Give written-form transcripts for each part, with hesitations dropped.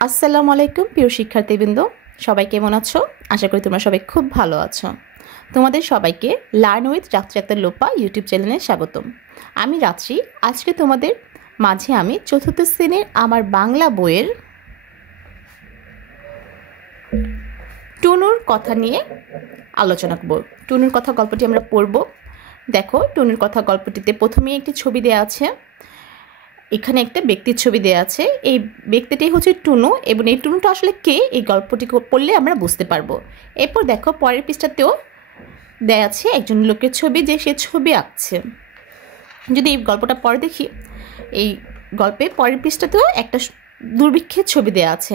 আসসালামু আলাইকুম প্রিয় শিক্ষার্থীবৃন্দ, সবাই কেমন আছো? আশা করি তোমরা সবাই খুব ভালো আছো। তোমাদের সবাইকে লার্ন উইথ রাত্রি আক্তার লোপা ইউটিউব চ্যানেলে স্বাগতম। আমি রাত্রি। আজকে তোমাদের মাঝে আমি চতুর্থ শ্রেণীর আমার বাংলা বইয়ের টুনুর কথা নিয়ে আলোচনা করব। টুনুর কথা গল্পটি আমরা পড়ব। দেখো, টুনুর কথা গল্পটিতে প্রথমেই একটি ছবি দেওয়া আছে। এখানে একটা ব্যক্তির ছবি দেওয়া আছে। এই ব্যক্তিটি হচ্ছে টুনু, এবং এই টুনুটা আসলে কে, এই গল্পটি পড়লে আমরা বুঝতে পারবো। এরপর দেখো, পরের পৃষ্ঠাতেও দেওয়া আছে একজন লোকের ছবি, যে সে ছবি আঁকছে। যদি এই গল্পটা পরে দেখি, এই গল্পে পরের পৃষ্ঠাতেও একটা দুর্ভিক্ষের ছবি দেওয়া আছে।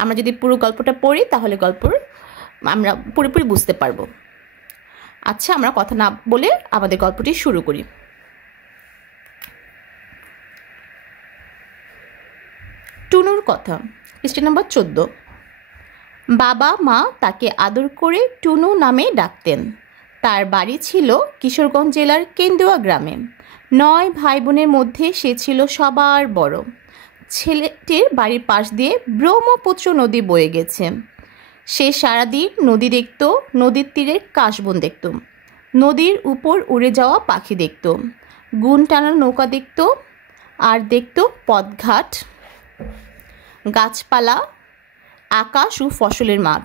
আমরা যদি পুরো গল্পটা পড়ি তাহলে গল্পর আমরা পুরোপুরি বুঝতে পারবো। আচ্ছা, আমরা কথা না বলে আমাদের গল্পটি শুরু করি। টুনুর কথা, পৃষ্ঠা নম্বর 14। বাবা মা তাকে আদর করে টুনু নামে ডাকতেন। তার বাড়ি ছিল কিশোরগঞ্জ জেলার কেন্দুয়া গ্রামে। 9 ভাই বোনের মধ্যে সে ছিল সবার বড়। ছেলেটির বাড়ির পাশ দিয়ে ব্রহ্মপুত্র নদী বয়ে গেছে। সে সারাদিন নদী দেখত, নদীর তীরের কাশবন দেখত, নদীর উপর উড়ে যাওয়া পাখি দেখত, গুণ টানা নৌকা দেখত, আর দেখত পথঘাট, গাছপালা, আকাশ ও ফসলের মাঠ।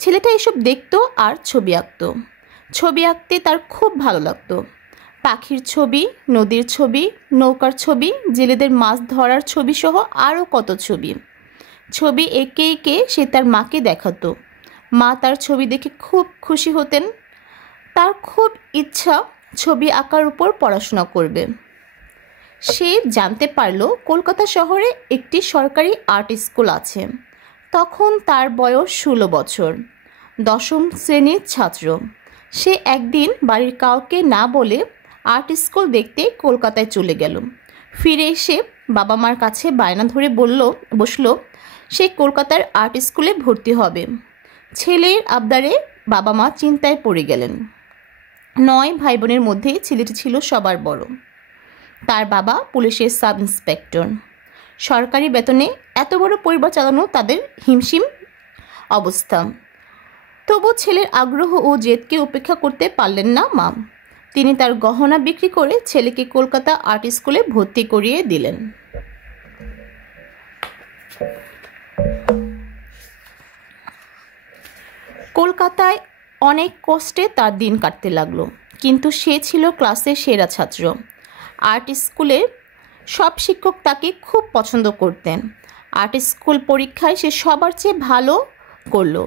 ছেলেটা এসব দেখত আর ছবি আঁকত। ছবি আঁকতে তার খুব ভালো লাগতো। পাখির ছবি, নদীর ছবি, নৌকার ছবি, জেলেদের মাছ ধরার ছবি সহ আরও কত ছবি। ছবি এঁকে এঁকে সে তার মাকে দেখাতো। মা তার ছবি দেখে খুব খুশি হতেন। তার খুব ইচ্ছা ছবি আঁকার উপর পড়াশোনা করবে। সে জানতে পারল কলকাতা শহরে একটি সরকারি আর্ট স্কুল আছে। তখন তার বয়স 16 বছর, 10ম শ্রেণীর ছাত্র। সে একদিন বাড়ির কাউকে না বলে আর্ট স্কুল দেখতে কলকাতায় চলে গেল। ফিরে এসে বাবা মার কাছে বায়না ধরে বসলো সে কলকাতার আর্ট স্কুলে ভর্তি হবে। ছেলের আবদারে বাবা মা চিন্তায় পড়ে গেলেন। 9 ভাই বোনের মধ্যে ছেলেটি ছিল সবার বড়। তার বাবা পুলিশের সাব ইন্সপেক্টর। সরকারি বেতনে এত বড় পরিবার চালানো তাদের হিমশিম অবস্থা। তবু ছেলের আগ্রহ ও জেদকে উপেক্ষা করতে পারলেন না মা। তিনি তার গহনা বিক্রি করে ছেলেকে কলকাতা আর্ট স্কুলে ভর্তি করিয়ে দিলেন। কলকাতায় অনেক কষ্টে তার দিন কাটতে লাগলো, কিন্তু সে ছিল ক্লাসের সেরা ছাত্র। আর্ট স্কুলের সব শিক্ষক তাকে খুব পছন্দ করতেন। আর্ট স্কুল পরীক্ষায় সে সবার চেয়ে ভালো করলো।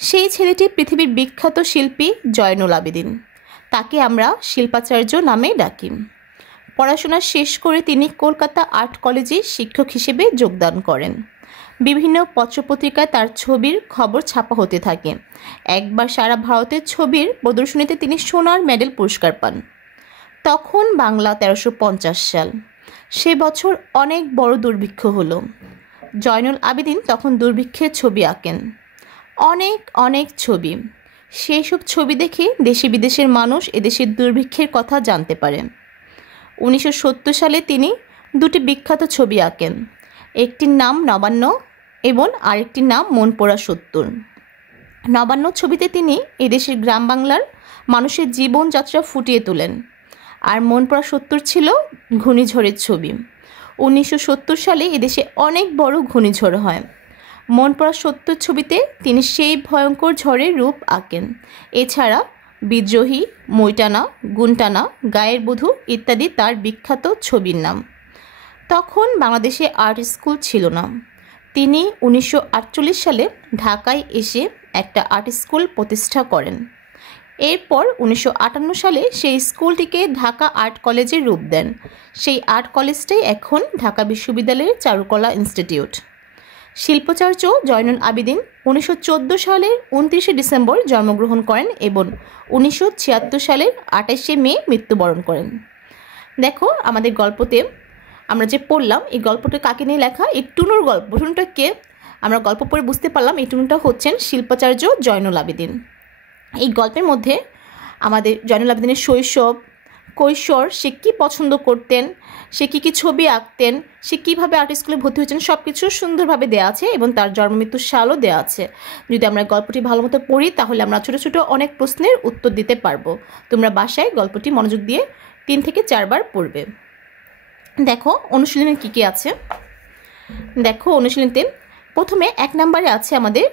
সেই ছেলেটি পৃথিবীর বিখ্যাত শিল্পী জয়নুল আবেদিন। তাকে আমরা শিল্পাচার্য নামে ডাকি। পড়াশোনা শেষ করে তিনি কলকাতা আর্ট কলেজে শিক্ষক হিসেবে যোগদান করেন। বিভিন্ন পত্রপত্রিকায় তার ছবির খবর ছাপা হতে থাকে। একবার সারা ভারতের ছবির প্রদর্শনীতে তিনি সোনার মেডেল পুরস্কার পান। তখন বাংলা 1350 সাল। সে বছর অনেক বড় দুর্ভিক্ষ হলো। জয়নুল আবেদিন তখন দুর্ভিক্ষের ছবি আঁকেন, অনেক অনেক ছবি। সেই সব ছবি দেখে দেশে বিদেশের মানুষ এদেশের দুর্ভিক্ষের কথা জানতে পারে। 1970 সালে তিনি 2টি বিখ্যাত ছবি আঁকেন। একটির নাম নবান্ন এবং আরেকটির নাম মন পোড়া 70। নবান্ন ছবিতে তিনি এদেশের গ্রাম বাংলার মানুষের জীবনযাত্রা ফুটিয়ে তোলেন, আর মন পোড়া 70 ছিল ঘূর্ণিঝড়ের ছবি। 1970 সালে এদেশে অনেক বড় ঘূর্ণিঝড় হয়। মন পোড়া 70 ছবিতে তিনি সেই ভয়ঙ্কর ঝড়ের রূপ আঁকেন। এছাড়া বিদ্রোহী, মইটানা, গুনটানা, গায়ের বধূ ইত্যাদি তার বিখ্যাত ছবির নাম। তখন বাংলাদেশে আর্ট স্কুল ছিল না। তিনি 1948 সালে ঢাকায় এসে একটা আর্ট স্কুল প্রতিষ্ঠা করেন। এরপর 1958 সালে সেই স্কুলটিকে ঢাকা আর্ট কলেজে রূপ দেন। সেই আর্ট কলেজটাই এখন ঢাকা বিশ্ববিদ্যালয়ের চারুকলা ইনস্টিটিউট। শিল্পাচার্য জয়নুল আবেদিন 1914 সালের 29শে ডিসেম্বর জন্মগ্রহণ করেন এবং 1976 সালের 28শে মে মৃত্যুবরণ করেন। দেখো, আমাদের গল্পতে আমরা যে পড়লাম, এই গল্পটা কাকে নিয়ে লেখা? এই টুনুর গল্প। টুনুটা কে? আমরা গল্প পড়ে বুঝতে পারলাম এই টুনুটা হচ্ছেন শিল্পাচার্য জয়নুল আবেদিন। এই গল্পের মধ্যে আমাদের জয়নুল আবেদিনের শৈশব, কৈশোর, সে কী পছন্দ করতেন, সে কী কী ছবি আঁকতেন, সে কীভাবে আর্ট স্কুলে ভর্তি হয়েছেন, সব কিছু সুন্দরভাবে দেওয়া আছে এবং তার জন্ম মৃত্যুর সালও দেওয়া আছে। যদি আমরা গল্পটি ভালো মতো পড়ি তাহলে আমরা ছোটো ছোটো অনেক প্রশ্নের উত্তর দিতে পারবো। তোমরা বাসায় গল্পটি মনোযোগ দিয়ে 3 থেকে 4 বার পড়বে। দেখো অনুশীলনে কী কী আছে। দেখো অনুশীলনীতে প্রথমে 1 নম্বরে আছে আমাদের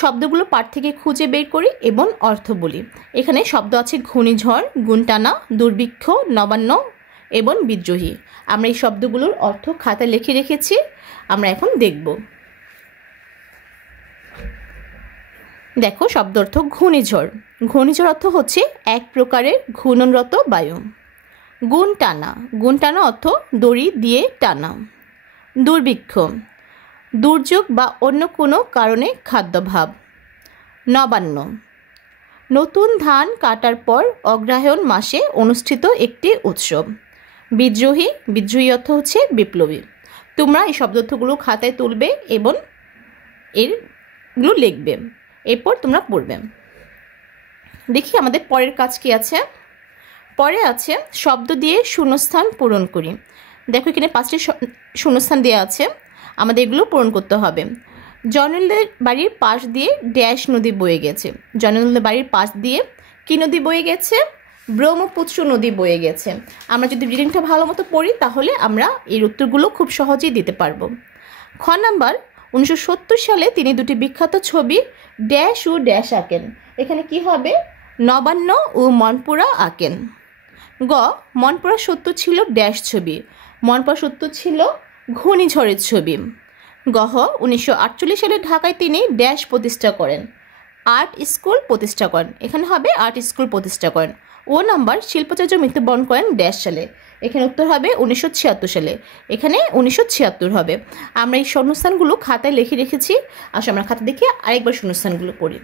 শব্দগুলো পাঠ থেকে খুঁজে বের করি এবং অর্থ বলি। এখানে শব্দ আছে ঘূর্ণিঝড়, গুণটানা, দুর্ভিক্ষ, নবান্ন এবং বিদ্রোহী। আমরা এই শব্দগুলোর অর্থ খাতায় লিখে রেখেছি, আমরা এখন দেখব। দেখো শব্দ অর্থ ঘূর্ণিঝড়। ঘূর্ণিঝড় অর্থ হচ্ছে এক প্রকারের ঘূর্ণনরত বায়ু। গুণটানা, গুণটানা অর্থ দড়ি দিয়ে টানা। দুর্ভিক্ষ, দুর্যোগ বা অন্য কোনো কারণে খাদ্যাভাব। নবান্ন, নতুন ধান কাটার পর অগ্রহায়ণ মাসে অনুষ্ঠিত একটি উৎসব। বিদ্রোহী, বিদ্রোহী অর্থ হচ্ছে বিপ্লবী। তোমরা এই শব্দার্থগুলো খাতায় তুলবে এবং এরগুলো লিখবে, এরপর তোমরা পড়বে। দেখি আমাদের পরের কাজ কি আছে। পরে আছে শব্দ দিয়ে শূন্যস্থান পূরণ করি। দেখো এখানে 5টি শূন্যস্থান দেওয়া আছে, আমাদের এগুলো পূরণ করতে হবে। জয়নুলের বাড়ির পাশ দিয়ে ড্যাশ নদী বয়ে গেছে। জয়নুলের বাড়ির পাশ দিয়ে কী নদী বয়ে গেছে? ব্রহ্মপুত্র নদী বয়ে গেছে। আমরা যদি রিডিংটা ভালো মতো পড়ি তাহলে আমরা এর উত্তরগুলো খুব সহজেই দিতে পারবো। খ নাম্বার, 1970 সালে তিনি 2টি বিখ্যাত ছবি ড্যাশ ও ড্যাশ আঁকেন। এখানে কি হবে? নবান্ন ও মনপুরা আঁকেন। গ, মনপুরা সত্য ছিল ড্যাশ ছবি। মনপুরা সত্য ছিল ঘূর্ণিঝড়ের ছবি। গহ, 1948 সালে ঢাকায় তিনি ড্যাশ প্রতিষ্ঠা করেন। আর্ট স্কুল প্রতিষ্ঠা করেন। এখানে হবে আর্ট স্কুল প্রতিষ্ঠা করেন। ও নাম্বার, শিল্পাচার্য মৃত্যুবরণ করেন ড্যাশ সালে। এখানে উত্তর হবে 1976 সালে। এখানে 1976 হবে। আমরা এই শূন্যস্থানগুলো খাতায় লিখে রেখেছি। আসলে আমরা খাতা দেখে আরেকবার শূন্যস্থানগুলো পড়ি।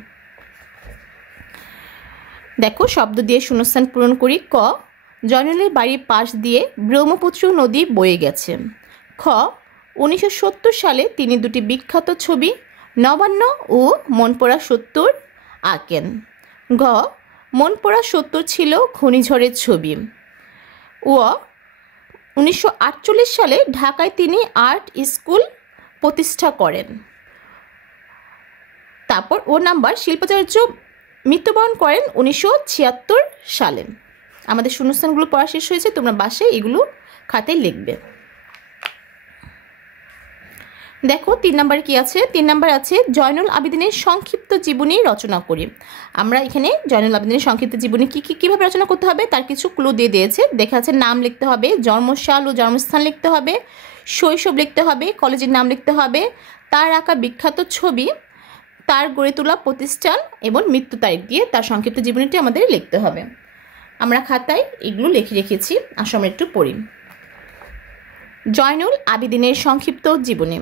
দেখো শব্দ দিয়ে শূন্যস্থান পূরণ করি। ক, জয়নুলের বাড়ির পাশ দিয়ে ব্রহ্মপুত্র নদী বয়ে গেছে। খ, 1970 সালে তিনি 2টি বিখ্যাত ছবি নবান্ন ও মনপুরা সত্তর আঁকেন। ঘ, মনপুরা সত্তর ছিল ঘূর্ণিঝড়ের ছবি। ও, 1948 সালে ঢাকায় তিনি আর্ট স্কুল প্রতিষ্ঠা করেন। তারপর ও নাম্বার, শিল্পাচার্য মৃত্যুবরণ করেন 1976 সালে। আমাদের শূন্যস্থানগুলো পড়া শেষ হয়েছে, তোমরা বাসায় এগুলো খাতায় লিখবে। দেখো 3 নাম্বার কি আছে। 3 নাম্বার আছে জয়নুল আবেদিনের সংক্ষিপ্ত জীবনী রচনা করি। আমরা এখানে জয়নুল আবেদিনের সংক্ষিপ্ত জীবনী কীভাবে রচনা করতে হবে তার কিছু ক্লু দিয়ে দিয়েছে। দেখা আছে নাম লিখতে হবে, জন্মসাল ও জন্মস্থান লিখতে হবে, শৈশব লিখতে হবে, কলেজের নাম লিখতে হবে, তার আঁকা বিখ্যাত ছবি, তার গড়ে তোলা প্রতিষ্ঠান এবং মৃত্যু তারিখ দিয়ে তার সংক্ষিপ্ত জীবনীটি আমাদের লিখতে হবে। আমরা খাতায় এগুলো লিখে রেখেছি, আসলে আমরা একটু পড়ি। জয়নুল আবেদিনের সংক্ষিপ্ত জীবনী।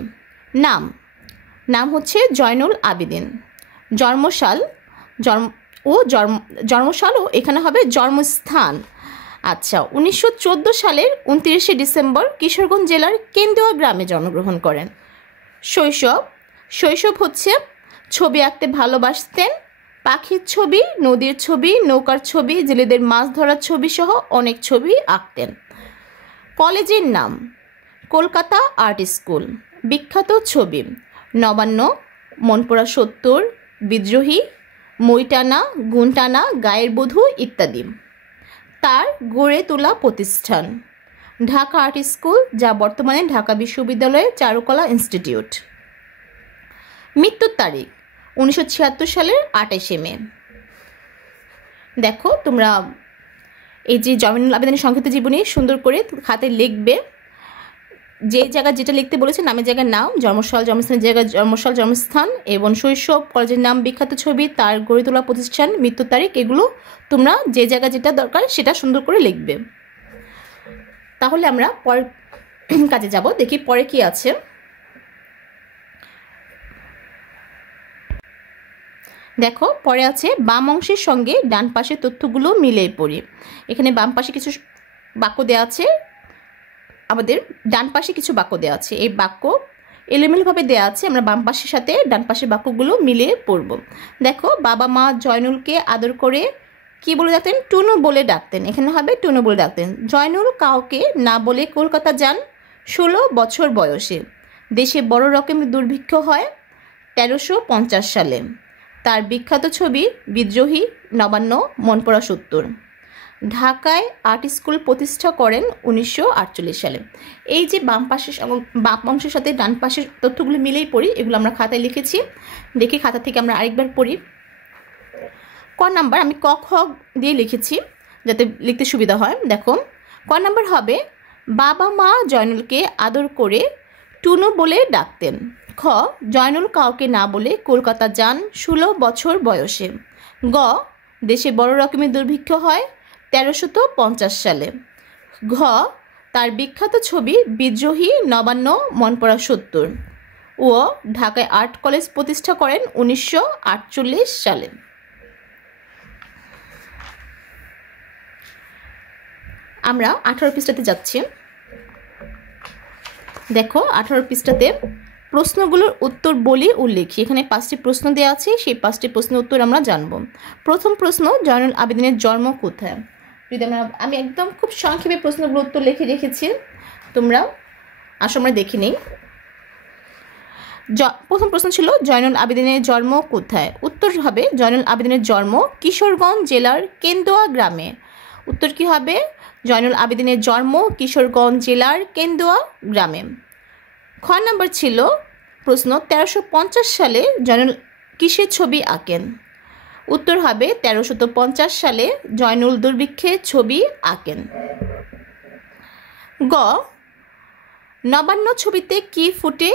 নাম, নাম হচ্ছে জয়নুল আবেদিন। জন্মসাল, জন্মসালও এখানে হবে জন্মস্থান। আচ্ছা, 1914 সালের 29শে ডিসেম্বর কিশোরগঞ্জ জেলার কেন্দুয়া গ্রামে জন্মগ্রহণ করেন। শৈশব, শৈশব হচ্ছে ছবি আঁকতে ভালোবাসতেন। পাখির ছবি, নদীর ছবি, নৌকার ছবি, জেলেদের মাছ ধরার ছবি সহ অনেক ছবি আঁকতেন। কলেজের নাম কলকাতা আর্ট স্কুল। বিখ্যাত ছবি নবান্ন, মনপুরা সত্তর, বিদ্রোহী, মইটানা, গুণটানা, গায়ের বধূ ইত্যাদি। তার গড়ে তোলা প্রতিষ্ঠান ঢাকা আর্ট স্কুল, যা বর্তমানে ঢাকা বিশ্ববিদ্যালয়ের চারুকলা ইনস্টিটিউট। মৃত্যুর তারিখ 1976 সালের 28শে মে। দেখো তোমরা এই যে জয়নুল আবেদিনের সংক্ষিপ্ত জীবনী সুন্দর করে খাতায় লিখবে। যে জায়গা যেটা লিখতে বলেছে, নামের জায়গার নাম, জন্মসাল, জন্মস্থানের জায়গায় জন্মসাল, জন্মস্থান এবং শৈশব, কলেজের নাম, বিখ্যাত ছবি, তার গড়ে তোলা প্রতিষ্ঠান, মৃত্যুর তারিখ, এগুলো তোমরা যে জায়গা যেটা দরকার সেটা সুন্দর করে লিখবে। তাহলে আমরা পরের কাজে যাব। দেখি পরে কি আছে। দেখো পরে আছে বাম অংশের সঙ্গে ডান পাশের তথ্যগুলো মিলিয়ে পড়ি। এখানে বাম পাশে কিছু বাক্য দেওয়া আছে, আমাদের ডান পাশে কিছু বাক্য দেওয়া আছে। এই বাক্য এলোমেলোভাবে দেওয়া আছে, আমরা বাম পাশের সাথে ডান পাশের বাক্যগুলো মিলিয়ে পড়ব। দেখো, বাবা মা জয়নুলকে আদর করে কি বলে ডাকতেন? টুনু বলে ডাকতেন। এখানে হবে টুনু বলে ডাকতেন। জয়নুল কাউকে না বলে কলকাতা যান 16 বছর বয়সে। দেশে বড় রকমের দুর্ভিক্ষ হয় 1350 সালে। তার বিখ্যাত ছবি বিদ্রোহী, নবান্ন, মনপড়া 70। ঢাকায় আর্ট স্কুল প্রতিষ্ঠা করেন 1948 সালে। এই যে বাম অংশের সাথে ডান পাশের তথ্যগুলো মিলেই পড়ি, এগুলো আমরা খাতায় লিখেছি। দেখি খাতা থেকে আমরা আরেকবার পড়ি। ক নাম্বার আমি ক খ দিয়ে লিখেছি যাতে লিখতে সুবিধা হয়। দেখো, ক নাম্বার হবে বাবা মা জয়নুলকে আদর করে টুনু বলে ডাকতেন। খ, জয়নুল কাউকে না বলে কলকাতা যান 16 বছর বয়সে। গ, দেশে বড় রকমের দুর্ভিক্ষ হয় 1350 সালে। ঘ, তার বিখ্যাত ছবি বিদ্রোহী, নবান্ন, মনপড়া 70। ও, ঢাকায় আর্ট কলেজ প্রতিষ্ঠা করেন 1948 সালে। আমরা 18 পৃষ্ঠাতে যাচ্ছি। দেখো 18 পৃষ্ঠাতে প্রশ্নগুলোর উত্তর বলি উল্লেখি। এখানে 5টি প্রশ্ন দেওয়া আছে, সেই 5টি প্রশ্নের উত্তর আমরা জানব। প্রথম প্রশ্ন, জয়নুল আবেদিনের জন্ম কোথায়? যদি আমি একদম খুব সংক্ষেপে প্রশ্নগুলোর উত্তর লিখে রেখেছি, তোমরা আসো আমরা দেখে নিই। প্রথম প্রশ্ন ছিল জয়নুল আবেদিনের জন্ম কোথায়? উত্তর হবে জয়নুল আবেদিনের জন্ম কিশোরগঞ্জ জেলার কেন্দুয়া গ্রামে। উত্তর কি হবে? জয়নুল আবেদিনের জন্ম কিশোরগঞ্জ জেলার কেন্দুয়া গ্রামে। খ নাম্বার ছিল প্রশ্ন, 1350 সালে জয়নুল কিসের ছবি আঁকেন? উত্তর হবে 1350 সালে জয়নুল দুর্ভিক্ষের ছবি আঁকেন। গ, নবান্ন ছবিতে কি ফুটে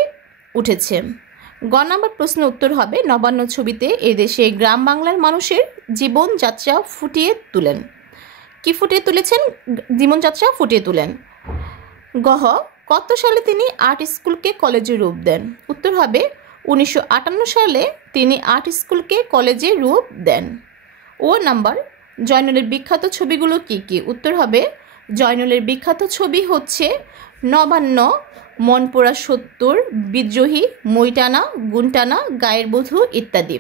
উঠেছে? গ নাম্বার প্রশ্ন উত্তর হবে নবান্ন ছবিতে এদেশে গ্রাম বাংলার মানুষের জীবনযাত্রা ফুটিয়ে তুলেন। কি ফুটিয়ে তুলেছেন? জীবনযাত্রা ফুটিয়ে তুলেন। গহ, কত সালে তিনি আর্ট স্কুলকে কলেজে রূপ দেন? উত্তর হবে 1958 সালে তিনি আর্ট স্কুলকে কলেজে রূপ দেন। ও নাম্বার, জয়নুলের বিখ্যাত ছবিগুলো কি কি? উত্তর হবে জয়নুলের বিখ্যাত ছবি হচ্ছে নবান্ন, মনপড়া 70, বিদ্রোহী, মইটানা, গুনটানা, গায়ের বধূ ইত্যাদি।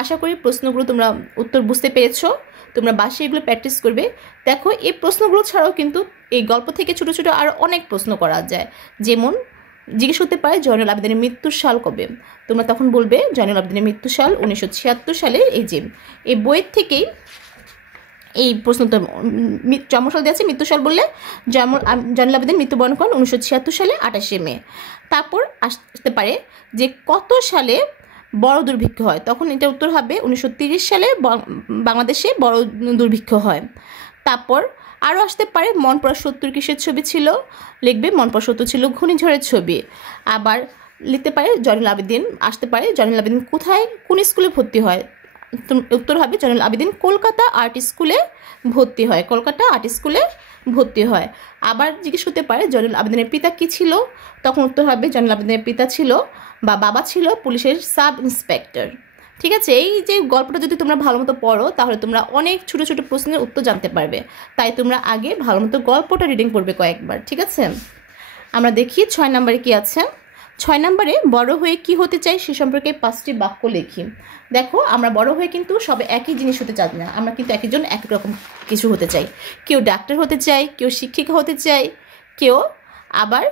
আশা করি প্রশ্নগুলো তোমরা উত্তর বুঝতে পেরেছো। তোমরা বাসায় এগুলো প্র্যাকটিস করবে। দেখো, এই প্রশ্নগুলো ছাড়াও কিন্তু এই গল্প থেকে ছোটো ছোটো আরও অনেক প্রশ্ন করা যায়। যেমন জিজ্ঞেস করতে পারে জয়নুল আবেদিনের মৃত্যুর সাল কবে? তোমরা তখন বলবে জয়নুল আবেদিনের মৃত্যু সাল 1976 সালের। এই বইয়ের থেকেই এই প্রশ্নটা জন্মসাল দেওয়া আছে। মৃত্যুসাল বললে জয়নুল আবেদিন মৃত্যুবরণ করেন 1976 সালে 28শে মে। তারপর আসতে পারে যে কত সালে বড় দুর্ভিক্ষ হয়? তখন এটা উত্তর হবে 1930 সালে বাংলাদেশে বড় দুর্ভিক্ষ হয়। তারপর আরও আসতে পারে মনপড়া 70 কিসের ছবি ছিল? লিখবে মনপড়া 70 ছিল ঘূর্ণিঝড়ের ছবি। আবার লিখতে পারে জয়নুল আবেদিন, আসতে পারে জয়নুল আবেদিন কোথায় কোন স্কুলে ভর্তি হয়? উত্তর হবে জয়নুল আবেদিন কলকাতা আর্ট স্কুলে ভর্তি হয়। কলকাতা আর্ট স্কুলে ভর্তি হয়। আবার জিজ্ঞেস করতে পারে জয়নুল আবেদিনের পিতা কি ছিল? তখন উত্তর হবে জয়নুল আবেদিনের পিতা ছিল বা বাবা ছিল পুলিশের সাব ইন্সপেক্টর। ঠিক আছে, এই যে গল্পটা যদি তোমরা ভালো মতো পড়ো তাহলে তোমরা অনেক ছোটো ছোটো প্রশ্নের উত্তর জানতে পারবে। তাই তোমরা আগে ভালো মতো গল্পটা রিডিং করবে কয়েকবার। ঠিক আছে, আমরা দেখি 6 নম্বরে কি আছে। 6 নম্বরে বড় হয়ে কি হতে চাই সে সম্পর্কে 5টি বাক্য লিখি। দেখো, আমরা বড় হয়ে কিন্তু সব একই জিনিস হতে চাই না, আমরা কিন্তু একজন এক রকম কিছু হতে চাই। কেউ ডাক্তার হতে চায়, কেউ শিক্ষিকা হতে চায়, কেউ আবার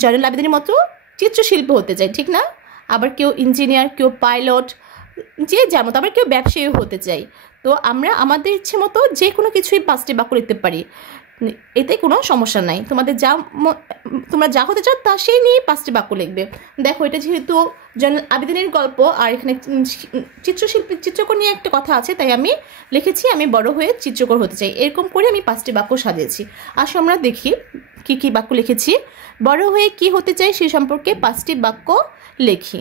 জয়নুল আবেদিনের মতো চিত্রশিল্পী হতে চায়, ঠিক না? আবার কেউ ইঞ্জিনিয়ার, কেউ পাইলট, যে যেমন। আবার কেউ ব্যবসায়ী হতে চাই। তো আমরা আমাদের ইচ্ছে মতো যে কোনো কিছুই 5টি বাক্য লিখতে পারি, এতে কোনো সমস্যা নাই। তোমরা যা হতে চাও তা সেই নিয়ে 5টি বাক্য লিখবে। দেখো, এটা যেহেতু জয়নুল আবেদিনের গল্প আর এখানে চিত্রকর নিয়ে একটা কথা আছে, তাই আমি লিখেছি আমি বড় হয়ে চিত্রকর হতে চাই। এরকম করে আমি 5টি বাক্য সাজিয়েছি। আসো আমরা দেখি কি কি বাক্য লিখেছি। বড় হয়ে কি হতে চাই সে সম্পর্কে 5টি বাক্য লিখি।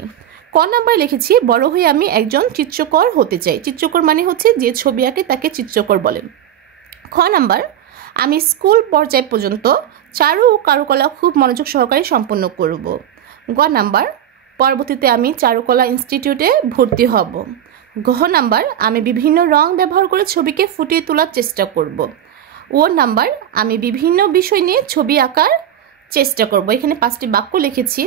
ক নাম্বার লিখেছি বড় হয়ে আমি একজন চিত্রকর হতে চাই। চিত্রকর মানে হচ্ছে যে ছবি আঁকে তাকে চিত্রকর বলেন। খ নাম্বার, আমি স্কুল পর্যায় পর্যন্ত চারু ও কারুকলা খুব মনোযোগ সহকারে সম্পন্ন করব। গ নাম্বার, পরবর্তীতে আমি চারুকলা ইনস্টিটিউটে ভর্তি হব। ঘ নাম্বার, আমি বিভিন্ন রং ব্যবহার করে ছবিকে ফুটিয়ে তোলার চেষ্টা করব। ও নাম্বার, আমি বিভিন্ন বিষয় নিয়ে ছবি আঁকার চেষ্টা করব। এখানে 5টি বাক্য লিখেছি।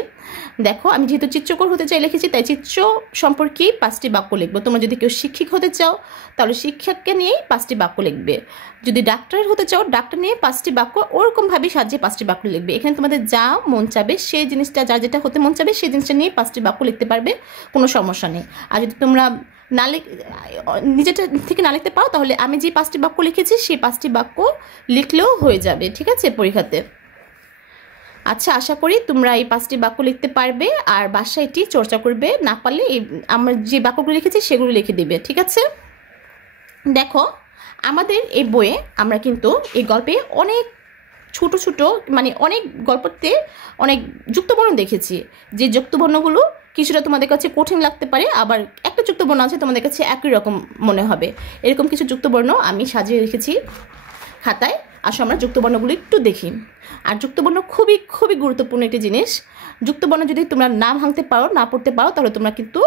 দেখো আমি যেহেতু চিত্রকর হতে চাই লিখেছি, তাই চিত্র সম্পর্কেই 5টি বাক্য লিখবো। তোমরা যদি কেউ শিক্ষক হতে চাও তাহলে শিক্ষককে নিয়েই 5টি বাক্য লিখবে। যদি ডাক্তার হতে চাও ডাক্তার নিয়ে 5টি বাক্য ওরকমভাবেই সাজিয়ে 5টি বাক্য লিখবে। এখানে তোমাদের যা মন চাবে সেই জিনিসটা, যার যেটা হতে মন চাবে সেই জিনিসটা নিয়ে 5টি বাক্য লিখতে পারবে, কোনো সমস্যা নেই। আর যদি তোমরা না নিজেটা থেকে না লিখতে পারো তাহলে আমি যে 5টি বাক্য লিখেছি সেই 5টি বাক্য লিখলেও হয়ে যাবে, ঠিক আছে, পরীক্ষাতে। আচ্ছা, আশা করি তোমরা এই 5টি বাক্য লিখতে পারবে আর বাসায় এটি চর্চা করবে। না পারলে আমরা যে বাক্যগুলো লিখেছি সেগুলো লিখে দিবে, ঠিক আছে। দেখো আমাদের এই বইয়ে আমরা কিন্তু এই গল্পে অনেক ছোট ছোট মানে অনেক গল্পতে অনেক যুক্তবর্ণ দেখেছি। যে যুক্তবর্ণগুলো কিছুটা তোমাদের কাছে কঠিন লাগতে পারে, আবার একটা যুক্তবর্ণ আছে তোমাদের কাছে একই রকম মনে হবে। এরকম কিছু যুক্তবর্ণ আমি সাজিয়ে রেখেছি খাতায়। আসো আমরা যুক্তবর্ণগুলো একটু দেখি। আর যুক্তবর্ণ খুবই খুবই গুরুত্বপূর্ণ একটি জিনিস। যুক্তবর্ণ যদি তোমরা না ভাঙতে পারো, না পড়তে পারো, তাহলে তোমরা কিন্তু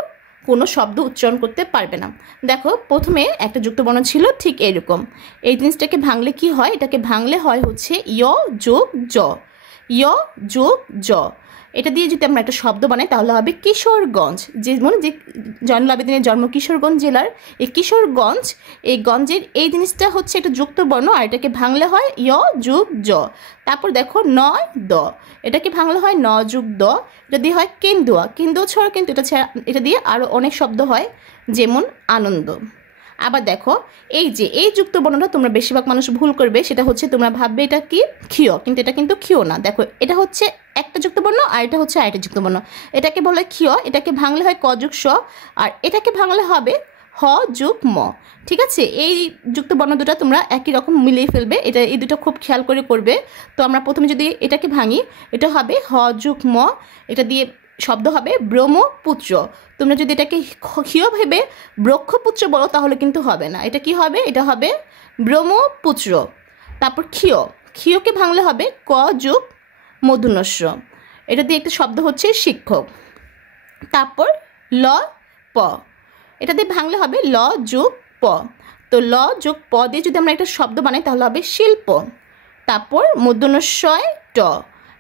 কোনো শব্দ উচ্চারণ করতে পারবে না। দেখো প্রথমে একটা যুক্তবর্ণ ছিল ঠিক এরকম। এই জিনিসটাকে ভাঙলে কি হয়? এটাকে ভাঙলে হয় হচ্ছে ইয় যোগ জ, ইয় যোগ জ। এটা দিয়ে যদি আমরা একটা শব্দ বানাই তাহলে হবে কিশোরগঞ্জ। যেমন যে জয়নুল আবেদিনের জন্ম কিশোরগঞ্জ জেলার, এই কিশোরগঞ্জ, এই গঞ্জের এই জিনিসটা হচ্ছে একটা যুক্তবর্ণ। আর এটাকে ভাঙলে হয় ইয় যোগ জ। তারপর দেখো নয় দ, এটাকে ভাঙলে হয় ন যোগ দ। এটা দিয়ে হয় কেন্দুয়া, কেন্দুয়া ছাড়া কিন্তু এটা দিয়ে আরও অনেক শব্দ হয়, যেমন আনন্দ। আবার দেখো এই যে এই যুক্তবর্ণটা তোমরা বেশিরভাগ মানুষ ভুল করবে, সেটা হচ্ছে তোমরা ভাববে এটা কি ক্ষীয়, কিন্তু এটা কিন্তু ক্ষীয় না। দেখো এটা হচ্ছে একটা যুক্তবর্ণ আর এটা হচ্ছে আরেকটা যুক্তবর্ণ। এটাকে বলে ক্ষীয়, এটাকে ভাঙলে হয় ক যোগ স, আর এটাকে ভাঙলে হবে হ যোগ ম, ঠিক আছে। এই যুক্তবর্ণ দুটো তোমরা একই রকম মিলিয়ে ফেলবে, এটা এই দুটো খুব খেয়াল করে করবে। তো আমরা প্রথমে যদি এটাকে ভাঙি, এটা হবে হ যোগ ম, এটা দিয়ে শব্দ হবে ব্রহ্মপুত্র। তোমরা যদি এটাকে ক্ষীয় ভেবে ব্রহ্মপুত্র বলো তাহলে কিন্তু হবে না। এটা কি হবে? এটা হবে ব্রহ্মপুত্র। তারপর ক্ষীয়, ক্ষীয়কে ভাঙলে হবে ক যোগ মূর্ধন্যস্ব, এটা দিয়ে একটা শব্দ হচ্ছে শিক্ষক। তারপর ল প, এটা দিয়ে ভাঙলে হবে ল যোগ প। তো ল যোগ প দিয়ে যদি আমরা একটা শব্দ বানাই তাহলে হবে শিল্প। তারপর মূর্ধন্যস্বয় ট,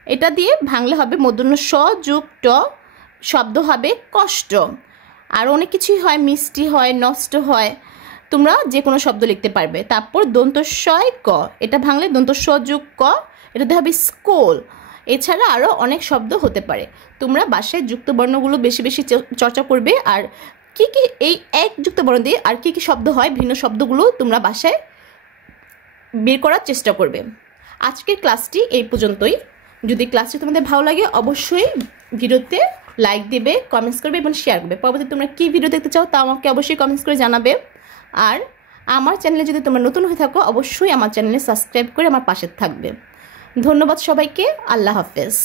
এটা দিয়ে ভাঙলে হবে মূর্ধন্য স যোগ ট, শব্দ হবে কষ্ট। আর অনেক কিছুই হয়, মিষ্টি হয়, নষ্ট হয়, তোমরা যে কোনো শব্দ লিখতে পারবে। তারপর দন্তস্বয় ক, এটা ভাঙলে দন্ত স যোগ ক, এটাতে হবে স্কুল। এছাড়া আরও অনেক শব্দ হতে পারে। তোমরা বাসায় যুক্তবর্ণগুলো বেশি বেশি চর্চা করবে। আর কি কি এই এক যুক্তবর্ণ দিয়ে আর কি কি শব্দ হয়, ভিন্ন শব্দগুলো তোমরা বাসায় বের করার চেষ্টা করবে। আজকের ক্লাসটি এই পর্যন্তই। যদি ক্লাসটি তোমাদের ভালো লাগে অবশ্যই ভিডিওতে লাইক দেবে, কমেন্টস করবে এবং শেয়ার করবে। পরবর্তী তোমরা কী ভিডিও দেখতে চাও তা আমাকে অবশ্যই কমেন্টস করে জানাবে। আর আমার চ্যানেলে যদি তোমরা নতুন হয়ে থাকো অবশ্যই আমার চ্যানেলে সাবস্ক্রাইব করে আমার পাশে থাকবে। ধন্যবাদ সবাইকে। আল্লাহ হাফেজ।